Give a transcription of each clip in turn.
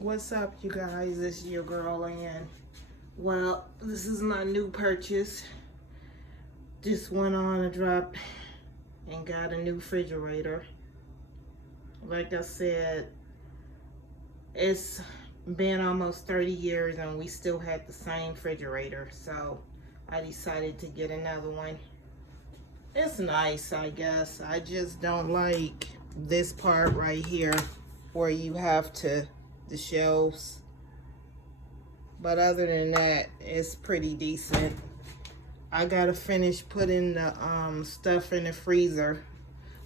What's up, you guys? It's your girl Ann. Well, this is my new purchase. Just went on a drop and got a new refrigerator. Like I said, it's been almost 30 years and we still had the same refrigerator, so I decided to get another one. It's nice, I guess. I just don't like this part right here where you have the shelves. But other than that, it's pretty decent. I gotta finish putting the stuff in the freezer.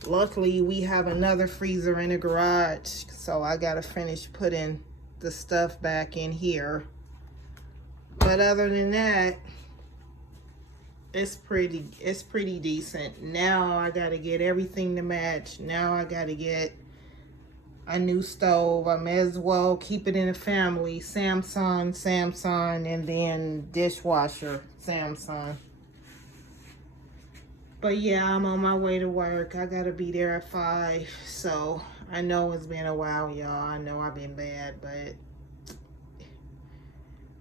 Luckily, we have another freezer in the garage, so I gotta finish putting the stuff back in here. But other than that, it's pretty decent. Now I gotta get everything to match. Now I gotta get a new stove. I may as well keep it in the family. Samsung, and then dishwasher, Samsung. But yeah, I'm on my way to work. I gotta be there at 5. So I know it's been a while, y'all. I know I've been bad, but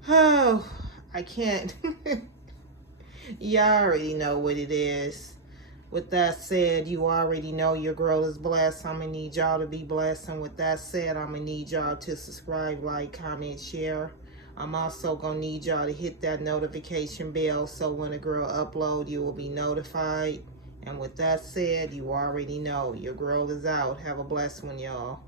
oh, I can't. Y'all already know what it is. With that said, you already know your girl is blessed. I'm gonna need y'all to be blessed. And with that said, I'm gonna need y'all to subscribe, like, comment, share. I'm also gonna need y'all to hit that notification bell so when a girl upload, you will be notified. And with that said, you already know your girl is out. Have a blessed one, y'all.